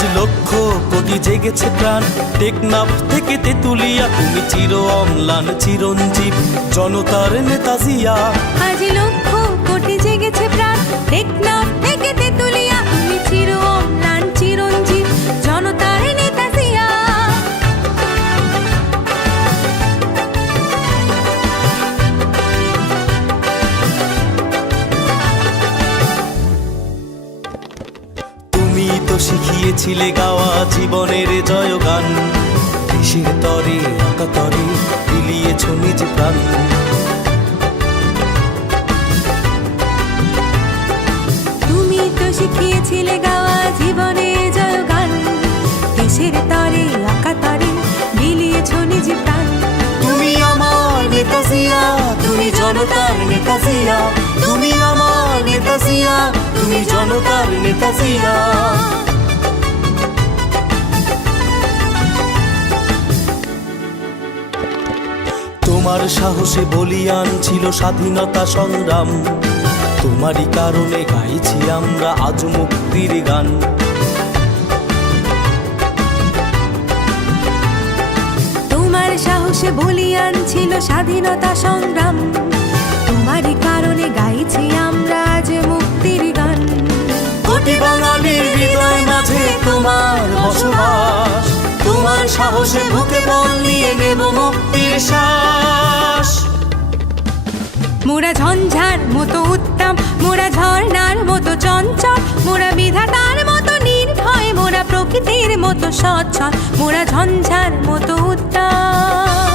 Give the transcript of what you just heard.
আজ লক্ষ কোটি জেগেছে প্রাণ, টেকনাফ থেকে তেতুলিয়া, তুমি চির অম্লান চিরঞ্জীব জনতার নেতা জিয়া। আজ লক্ষ কোটি জেগেছে প্রাণ, টেকনাফ থেকে তেতুলিয়া, তুমি চির অম্লান চিরঞ্জীব জনতার নেতা জিয়া। তুমি তো শিখিয়েছিলে গাওয়া জীবনের জয়গান, দেশের তরে আকাতরে বিলিয়েছ নিজ প্রাণ। তুমি তো শিখিয়েছিলে গাওয়া জীবনের জয়গান, দেশের তরে আকাতরে বিলিয়েছ নিজ প্রাণ। তুমি আমার নেতা জিয়া, তুমি জনতার নেতা জিয়া, তুমি আমার নেতা জিয়া, তুমি জনতার নেতা জিয়া। তোমার সাহসে বলিয়ান ছিল স্বাধীনতা সংগ্রাম, তোমারই কারণে গাইছি আমরা আজ মুক্তির গান। তোমার সাহসে বলিয়ান ছিল স্বাধীনতা সংগ্রাম, তোমারই কারণে গাইছি আমরা আজ মুক্তির গান। কোটি বাঙালির হৃদয় মাঝে তোমার বসবাস, তোমার সাহসে বুকে বল নিয়ে নেব মুক্তির শ্বাস। মোরা ঝঞ্ঝার মতো উত্তম, মোরা ঝর্ণার মতো চঞ্চল, মোরা বিধাতার মতো নির্ভয়, মোরা প্রকৃতির মতো সচ্ছল, মোরা ঝঞ্ঝার মতো উত্তম।